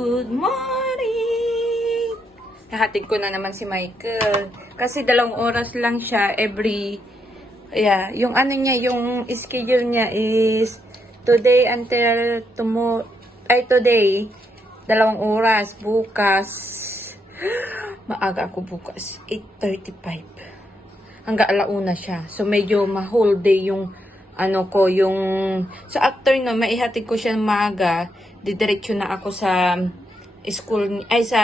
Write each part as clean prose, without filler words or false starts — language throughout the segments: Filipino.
Good morning! Hahatid ko na naman si Michael. Kasi 2 oras lang siya every... Yeah, yung ano niya, yung schedule niya is today until tomorrow... today, 2 oras. Bukas... Maaga ako bukas. 8:35. Hanggang 1:00 siya. So, medyo ma-whole day yung yung... So, after no, maihatid ko siya maaga, didiretso na ako sa school, sa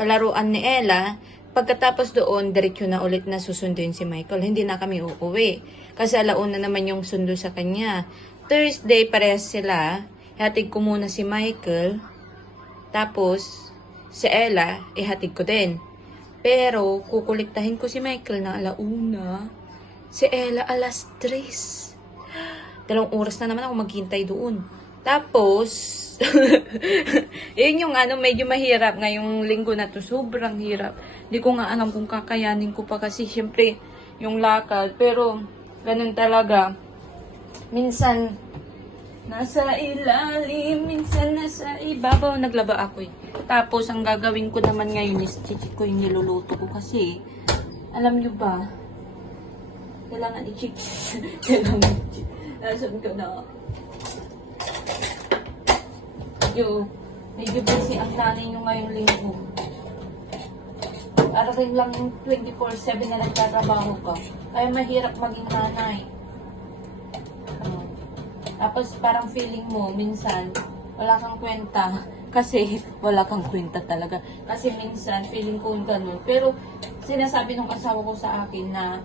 palaruan ni Ella. Pagkatapos doon, diretso na ulit na susunduin si Michael. Hindi na kami uuwi. Kasi 1:00 naman yung sundo sa kanya. Thursday, parehas sila. Ihatid ko muna si Michael. Tapos, si Ella, ihatid ko din. Pero, kukuliktahin ko si Michael na 1:00. Si Ella, 3:00. 2 oras na naman ako maghintay doon. Tapos, yun yung medyo mahirap ngayong linggo na to. Sobrang hirap. Hindi ko nga alam kung kakayanin ko pa kasi syempre yung lakad. Pero, ganun talaga. Minsan, nasa ilalim, minsan nasa ibabaw. Naglaba ako eh. Tapos, ang gagawin ko naman ngayon is chichik ko yung niluluto ko kasi, alam nyo ba, kailangan i-chick. Kailangan i-chick. Nasaan ko na. Medyo busy ang nanay nyo ngayong linggo. Arating lang 24/7 na nagtatrabaho ka. Kaya mahirap maging nanay. Tapos parang feeling mo, minsan, wala kang kwenta. Kasi wala kang kwenta talaga. Kasi minsan, feeling ko gano'n. Pero sinasabi ng asawa ko sa akin na,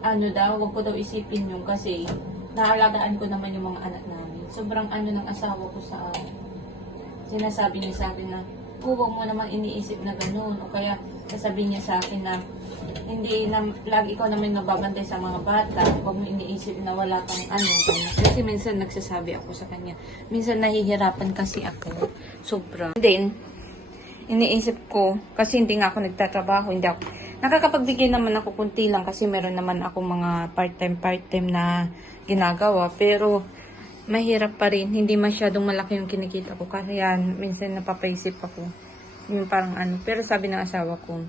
huwag ko daw isipin yung kasi naalagaan ko naman yung mga anak namin. Sobrang ng asawa ko sa akin. Sinasabi niya sa akin na, huwag mo naman iniisip na gano'n. O kaya, sasabihin niya sa akin na, hindi na, lagi ikaw naman nababantay sa mga bata. Huwag mo iniisip na wala kang ganyan. Kasi minsan nagsasabi ako sa kanya. Minsan nahihirapan kasi ako. Sobra. And then, iniisip ko, kasi hindi nga ako nagtatrabaho, hindi ako, nakakapagbigay naman ako kunti lang kasi meron naman ako mga part-time na ginagawa. Pero, mahirap pa rin. Hindi masyadong malaki yung kinikita ko. Kaya, minsan napapaisip ako. Yung parang Pero sabi ng asawa ko,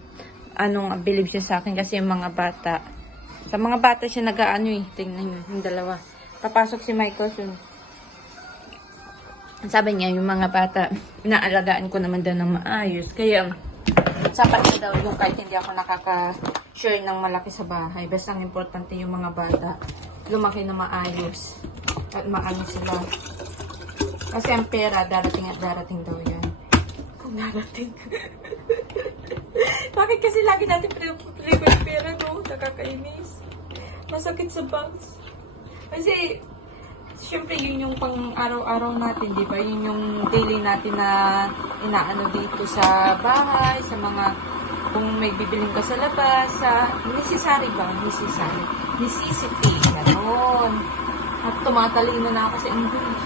believe siya sa akin kasi yung mga bata. Sa mga bata siya tingnan nyo, yung dalawa. Papasok si Michael, so, sabi niya, yung mga bata, inaalagaan ko naman daw ng maayos. Kaya, sapat na daw yung kahit hindi ako nakaka-share ng malaki sa bahay. Basta ang importante yung mga bata, lumaki na maayos. At maano sila. Kasi ang pera, darating at darating daw yan. Kung darating. Bakit kasi lagi natin pinag pera, no? Nakakainis. Masakit sa banks. Kasi, syempre yun yung pang araw-araw natin, di ba? Yun yung daily natin na inaano dito sa bahay, sa mga, kung may bibiling ka sa labas, sa necessary ba? Necessity. Ganon. At tumatalino na ako sa English.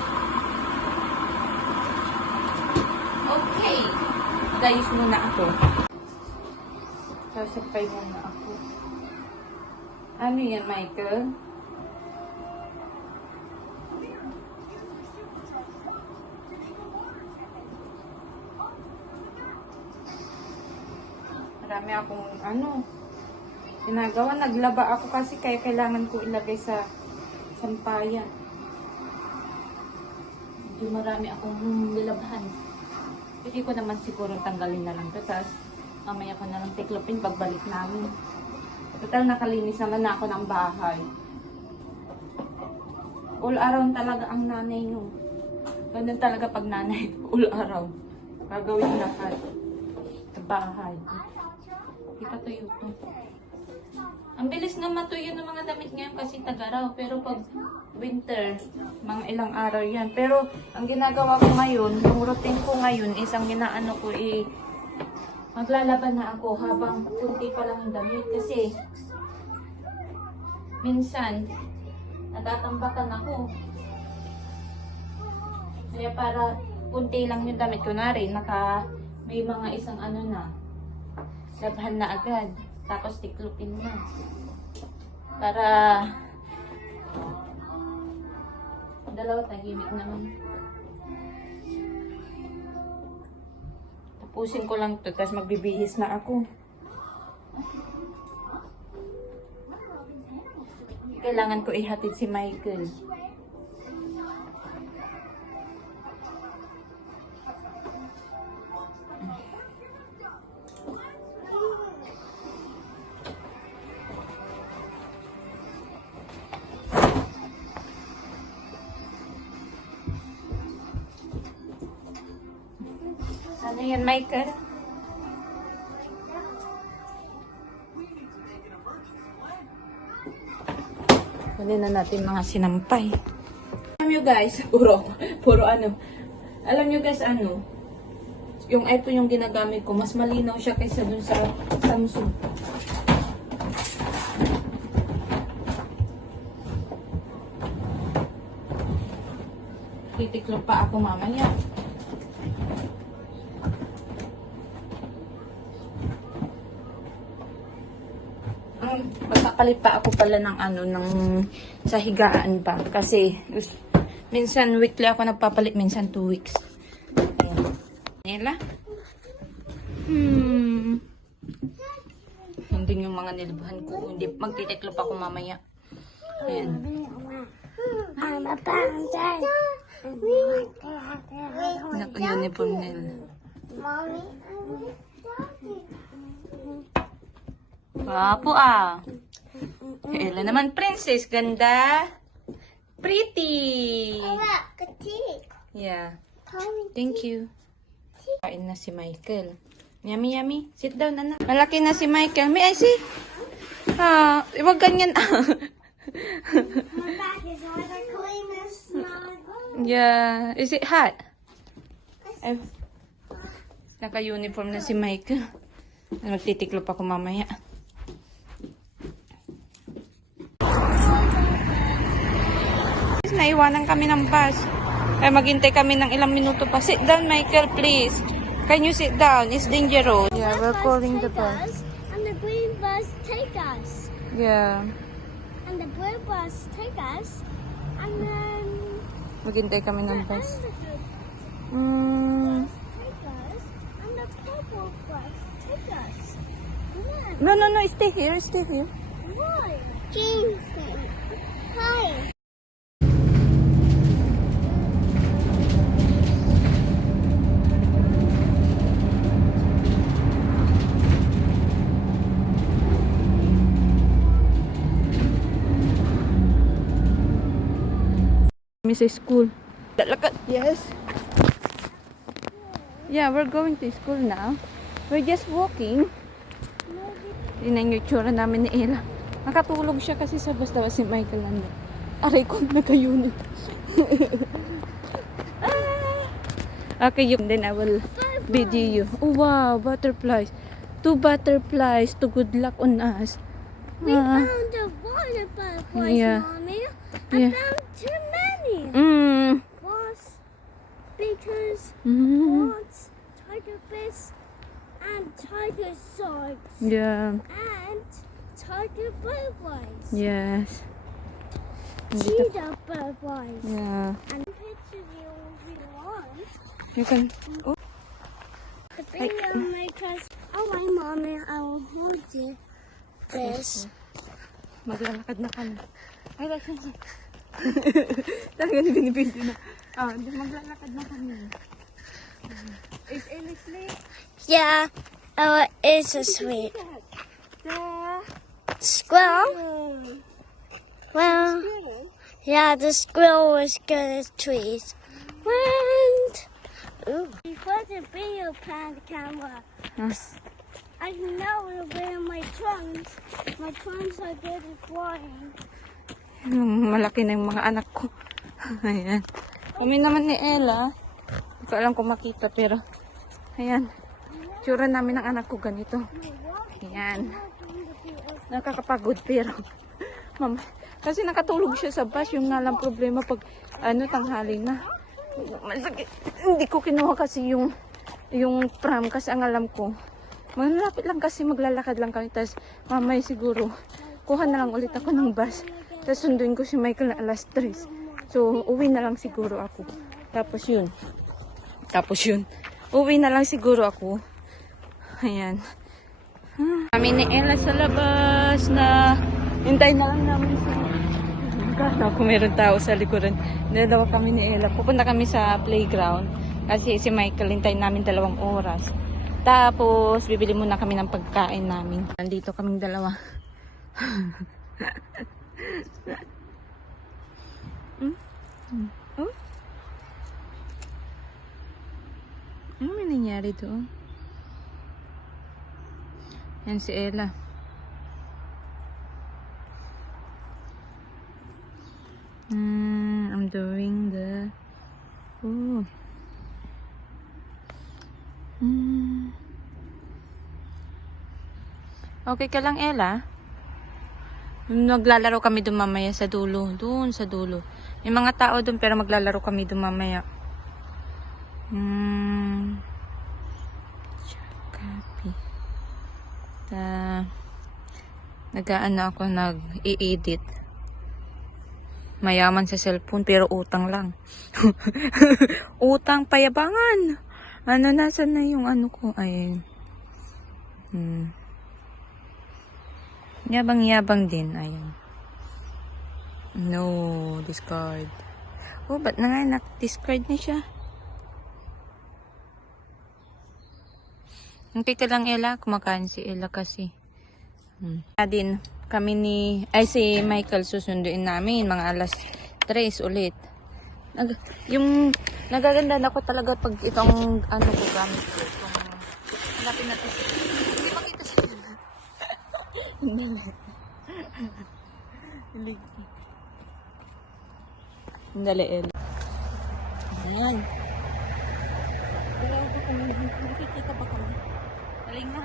Okay. Gayos muna ako. Sasapay muna ako. Ano yan, Michael? Marami akong ginagawa. Naglaba ako kasi kaya kailangan ko ilagay sa sampayan. Medyo marami akong nilabhan. Pwede ko naman siguro tanggalin na lang ito. Tapos mamaya ko na lang tiklopin pagbalik namin. Total nakalinis naman na ako ng bahay. All around talaga ang nanay nyo. Ganun talaga pag nanay. All around. Gagawin lahat. Sa bahay. Ipatuyo to. Ang bilis na matuyo ng mga damit ngayon kasi tag-araw. Pero pag winter, mga ilang araw yan. Pero ang ginagawa ko ngayon, yung routine ko ngayon is ang ginaano ko maglalaban na ako habang kunti pa lang yung damit. Kasi minsan, natatambakan ako. Kaya para kunti lang yung damit ko na rin, may mga isang na, labhan na agad. Tapos tiklupin na. Para dalawa tahimik naman. Tatapusin ko lang to, tapos magbibihis na ako. Kailangan ko ihatid si Michael. Ano yan, Michael? Huli na natin mga sinampay. Alam nyo guys, puro ano. Alam nyo guys, ano, yung iPhone yung ginagamit ko, mas malinaw siya kaysa dun sa Samsung. Titiklop pa ako mamaya. Magpapalit pa ako pala ng ano, ng sa higaan pa. Kasi, minsan weekly ako nagpapalit, minsan 2 weeks. Nela? Hindi yung mga nilbahan ko. Hindi, magtitiklop ako mamaya. Ayan. Naka-uniform nila. Wapo ah. Ella naman, princess. Ganda. Pretty. Yeah. Thank you. Kain na si Michael. Yummy, yummy. Sit down, anak. Malaki na si Michael. May I see? Ah, huwag ganyan. Yeah. Is it hot? Naka-uniform na si Michael. Magtitiklop ako mamaya. Naiwanan kami ng bus. Kaya maghintay kami ng ilang minuto pa. Sit down, Michael, please. Can you sit down? It's dangerous. Yeah, we're calling the bus. And the green bus take us. Yeah. And the blue bus take us. And then Maghintay kami ng bus. the take us. And the purple bus take us. No, no, no. Stay here. Stay here. Why? James. Hi. Sa school. Yes. Yeah, we're going to school now. We're just walking. Tingnan yung itsura namin ni Ella. Nakatulog siya kasi sa bus daw si Michael nandun. Aray ko, naka-unit. Okay, then I will video you. Oh, wow, butterflies. 2 butterflies to good luck on us. We found the water butterflies, Yeah. Mommy. Yeah. Found too many. Wasps, beetles, moths, tiger fish, and tiger sharks, Yeah. and tiger butterflies, Yes. cheetah butterflies, Yeah. and pictures you want. You can. Oh. The video make us. Oh, my Mommy, I will hold you. This. Maglalakad na kami. Ay, lakad. Talaga na binibindi na. Ah, maglalakad na kami. Is Ellie asleep? Yeah. Oh, it's a sweet. The Squirrel? Well, yeah, the squirrel was good at trees. And before the video pan camera, I know it'll be in my trunks. My trunks are good at flying. Malaki na yung mga anak ko. Ayan. Kami naman ni Ella. Hindi ko alam kung makita pero ayan. Tsura namin ng anak ko ganito. Ayan. Nakakapagod pero mama, kasi nakatulog siya sa bus. Yung nalang problema pag tanghali na. Masakit. Hindi ko kinuha kasi yung pram kasi ang alam ko. Malapit lang kasi maglalakad lang kami. Tapos mamay siguro kuha na lang ulit ako ng bus. Tapos sunduin ko si Michael na alas 3. So uwi na lang siguro ako. Tapos yun. Uwi na lang siguro ako. Ayan. Kami ni Ella sa labas na hintay na lang namin sa kung meron tao sa likuran. Dalawa kami ni Ella. Pupunta kami sa playground kasi si Michael hintay namin 2 oras. Tapos bibili muna kami ng pagkain namin. Nandito kaming dalawa. Oh? Ano may nangyari doon? Yan si Ella. I'm doing the... Oh. Okay ka lang, Ella? Maglalaro kami doon mamaya sa dulo. Doon sa dulo. May mga tao doon pero maglalaro kami doon mamaya. Copy. Nag-aano ako, nag-i-edit. Mayaman sa cellphone pero utang lang. Utang payabangan. Ano, nasan na yung ano ko? Ay. Yabang-yabang din. Ayan. No, discard. Oh, ba't na nga discard na siya? Okay ka lang, Ella. Kumakain si Ella kasi. Din, kami si Michael susunduin namin. Mga alas 3 ulit. Yung nagaganda na ako talaga pag itong ano ko gamit ko. Itong hanapin natin. Hindi makita siya. Hindi. Dali, Ella. Ayan. Pero kung nakikita ba kami? Galing na.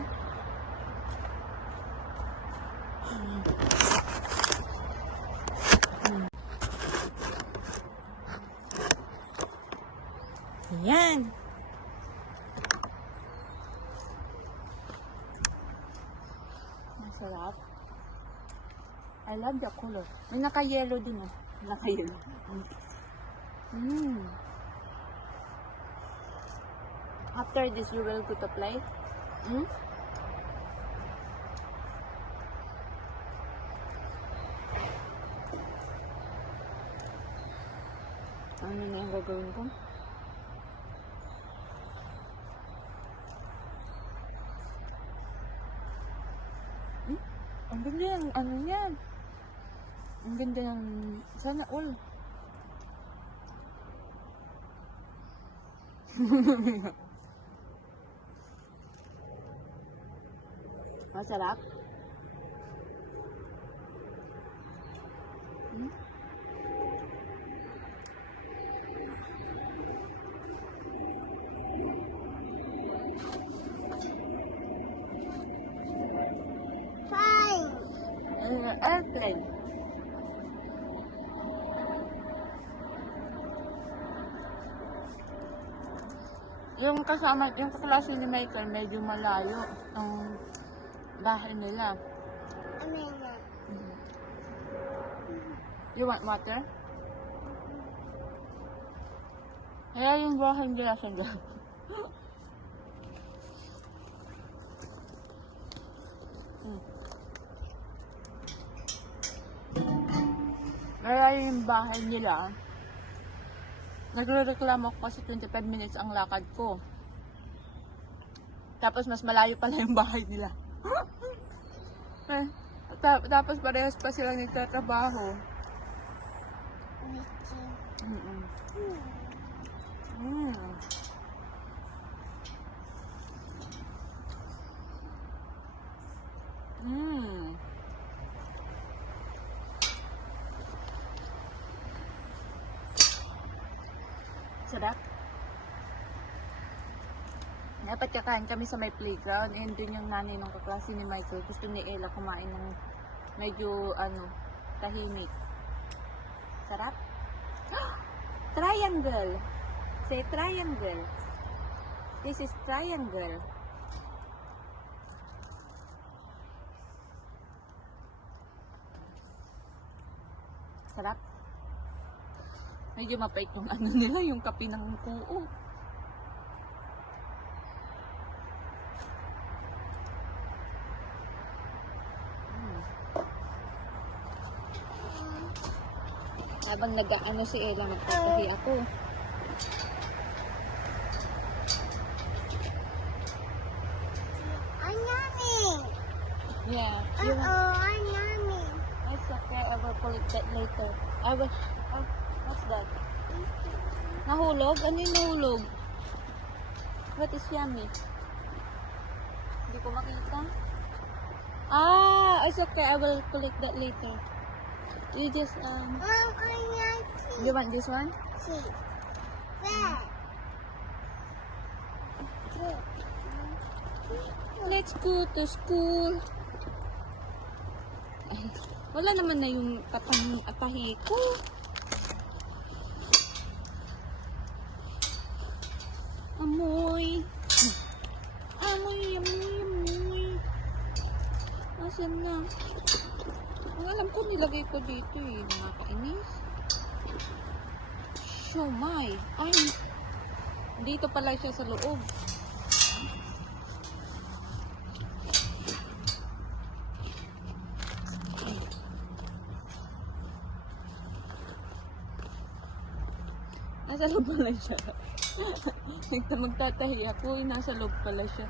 Ayan. Masarap. I love the color. May naka-yellow din oh. Naka-yellow. After this, you will go to play? Ano na yung gagawin ko? Ang ganda yung ano yan. Ang ganda yung sana all. Masarap. Fine. Airplane. Yung kasama, yung kaklase ni Michael, medyo malayo ang bahay nila. You want water? Kaya yung bahay nila sa dyan. Kaya yung bahay nila, nagre-reklamo ko kasi 25 minutes ang lakad ko. Tapos mas malayo pala yung bahay nila. Tapos parehas pa silang nagtatrabaho. Sarap. Dapat kakain kami sa may playground. And dun yung nanay ng kaklase ni Michael. Gusto ni Ella kumain ng medyo tahimik. Sarap. Triangle. Say triangle. This is triangle. Sarap. Medyo mapait yung ano nila, yung kape ng kuo. Habang nag-ano si Ella, magtatahi ako. I'm yummy. Yeah. I'm yummy. It's okay. I will collect that later. I will... what's that? Nahulog? Ano yung nahulog? What is yummy? Hindi ko makita. It's okay. I will collect that later. You just, Mom, I like you want this one? tea. There. Let's go to school. Ay, wala naman na yung tahi ko. Amoy. Amoy, amoy, amoy. Asan na? Ang alam ko nilagay ko dito eh. Nakakainis. Siomay. Ay, dito pala siya sa loob. Nasa loob pala siya. Ito magtatahi ako, nasa loob pala siya.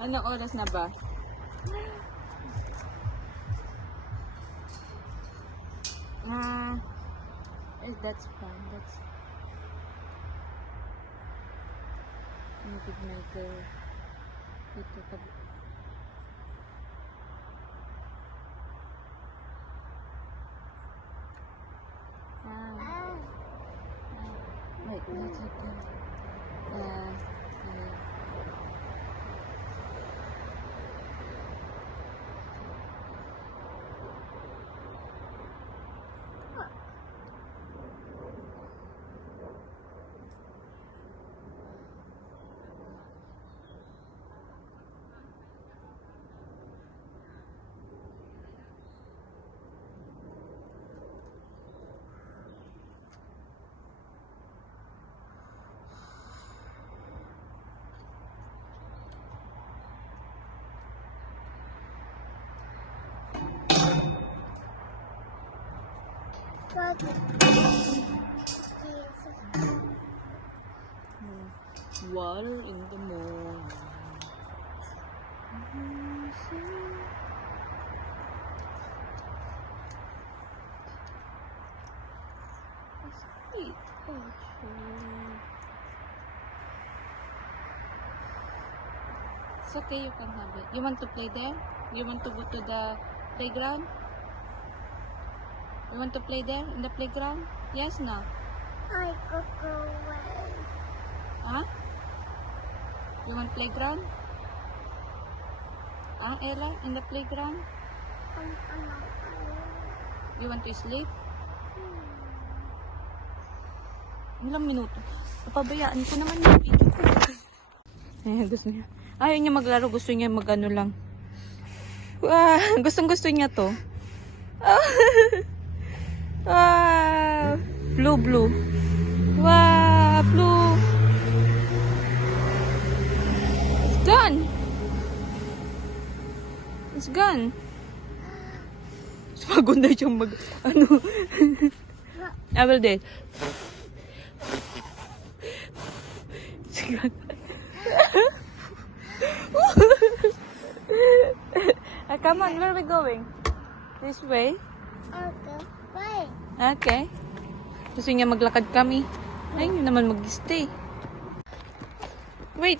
Anong oras na ba? That's fine. That's good girl. Dito ka. Wait, let's check them. Water in the morning. Sweet. It's okay, you can have it. You want to play there? You want to go to the playground? You want to play there in the playground? Yes, no? I could go away. Huh? You want playground? Ella, in the playground? You want to sleep? Ilang minuto? Papabayaan ko naman yung video ko. Ayan, gusto niya. Ayaw niya maglaro, gusto niya mag-ano lang. Gustong gusto niya to. Blue, blue. Wow, blue. It's gone. It's gone. Pagod na siyang ano. I will do it. It's gone. Come on, where are we going? This way? Okay, bye. Okay. Gusto niya maglakad kami. Ay, yun naman mag-stay. Wait.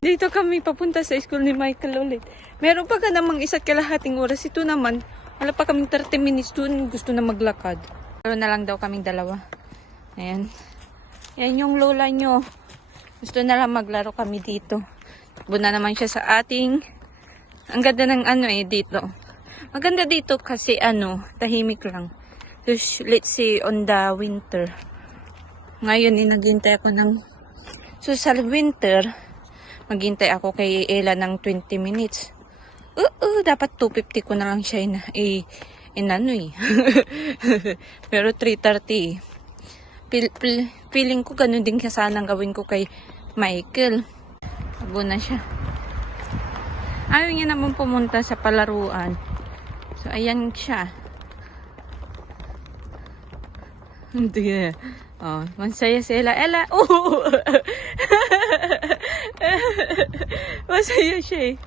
Dito kami papunta sa school ni Michael ulit. Meron pa ka namang isa't kalahating oras. Ito naman, wala pa kaming 30 minutes doon. Gusto na maglakad. Pero na lang daw kaming dalawa. Ayan. Yan yung lola nyo. Gusto na lang maglaro kami dito. Buna naman siya sa ating... Ang ganda ng dito. Maganda dito kasi tahimik lang. So, let's say on the winter. Ngayon, naghintay ako ng... So, sa winter, maghintay ako kay Ella ng 20 minutes. Dapat 2:50 ko na lang siya Pero 3:30. Feeling ko ganun din sanang gawin ko kay Michael. Abo na siya. Ayaw niya naman pumunta sa palaruan. So, ayan siya. Hindi. Oh, masaya si Ella. Ella! Oh! Masaya siya eh.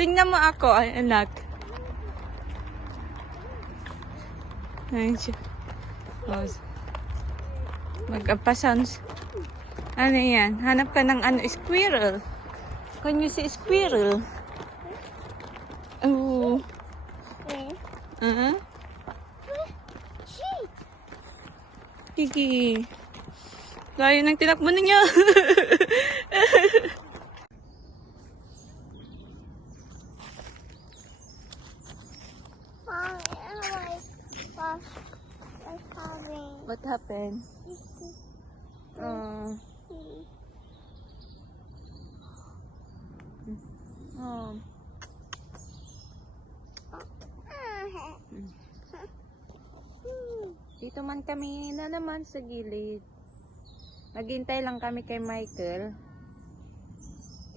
Tingnan mo ako, ay, anak. Ayan siya. Oh. Mag-apasans. Ano yan? Hanap ka ng ano, squirrel. Can you see squirrel? Oh. Kiki. Layo ng tinakbo ninyo. What happened? Oh. Dito man kami na naman sa gilid. Naghintay lang kami kay Michael.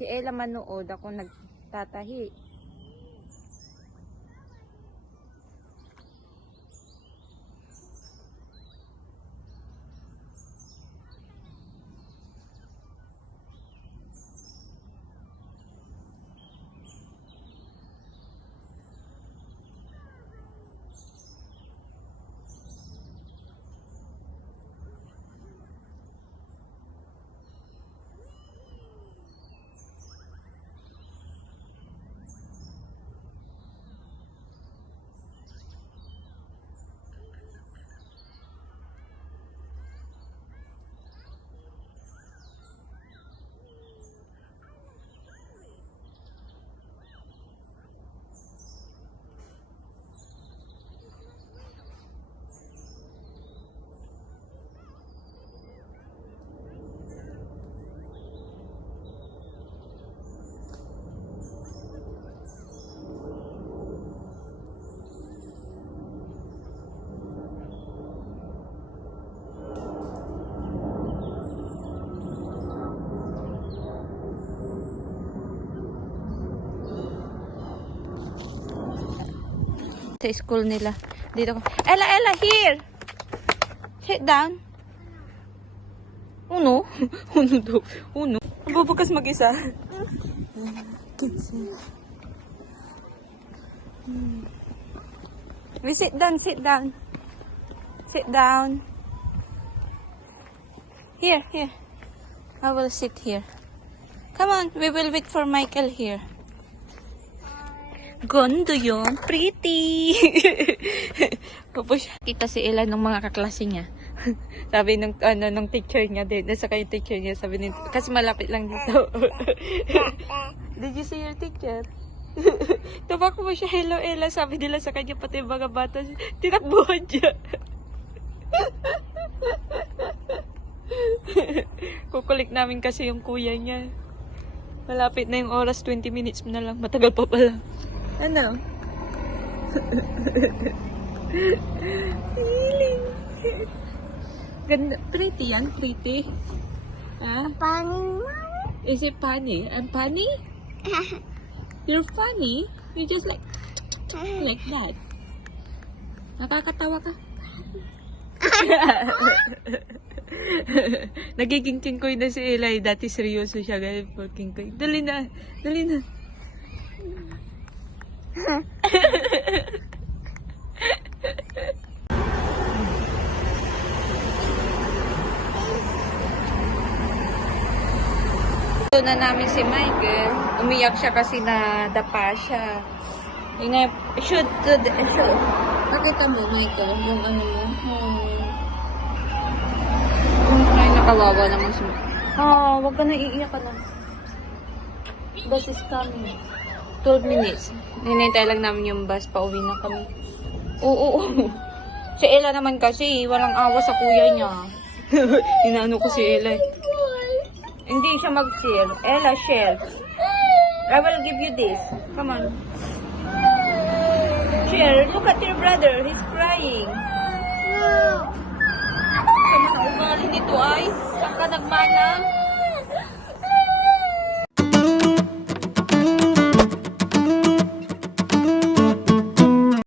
Si Ella manood, ako nagtatahi. Sa school nila. Dito ko. Ella, Ella, here! Sit down. Uno? Uno daw. Uno? Nabubukas mag-isa. We sit down, sit down. Sit down. Here, here. I will sit here. Come on, we will wait for Michael here. Ganda yun. Pretty. Tapos kita si Ella ng mga kaklase niya. Sabi nung teacher niya din. Nasa kayo teacher niya. Sabi nito, kasi malapit lang dito. Did you see your teacher? Tabak mo siya, hello Ella. Sabi nila sa kanya, pati mga bata, tinakbuhan siya. Kukulik namin kasi yung kuya niya. Malapit na yung oras, 20 minutes na lang. Matagal pa pala. Ano? Feeling. Ganda. Pretty yan, pretty. Ah? Funny, Is it funny? I'm funny? You're funny? You just like that. Nakakatawa ka? Nagiging kingkoy na si Eli. Dati seryoso siya. Ganyan po kingkoy. Dali na. Dali na. Ito na namin si Michael. Umiyak siya kasi nadapa siya. Should. Pakita mo, Michael, yung ano mo. Ay, nakawawa naman siya. Wag ka na iiyak ka na. Bus is coming. 12 minutes. Hinintay lang namin yung bus. Pauwi na kami. Oo. Si Ella naman kasi, walang awa sa kuya niya. Inaano ko si Ella. Hindi siya mag-share. Ella, share. I will give you this. Come on. Share. Look at your brother. He's crying. Sama na ugali nito ay. Saan ka nagmana?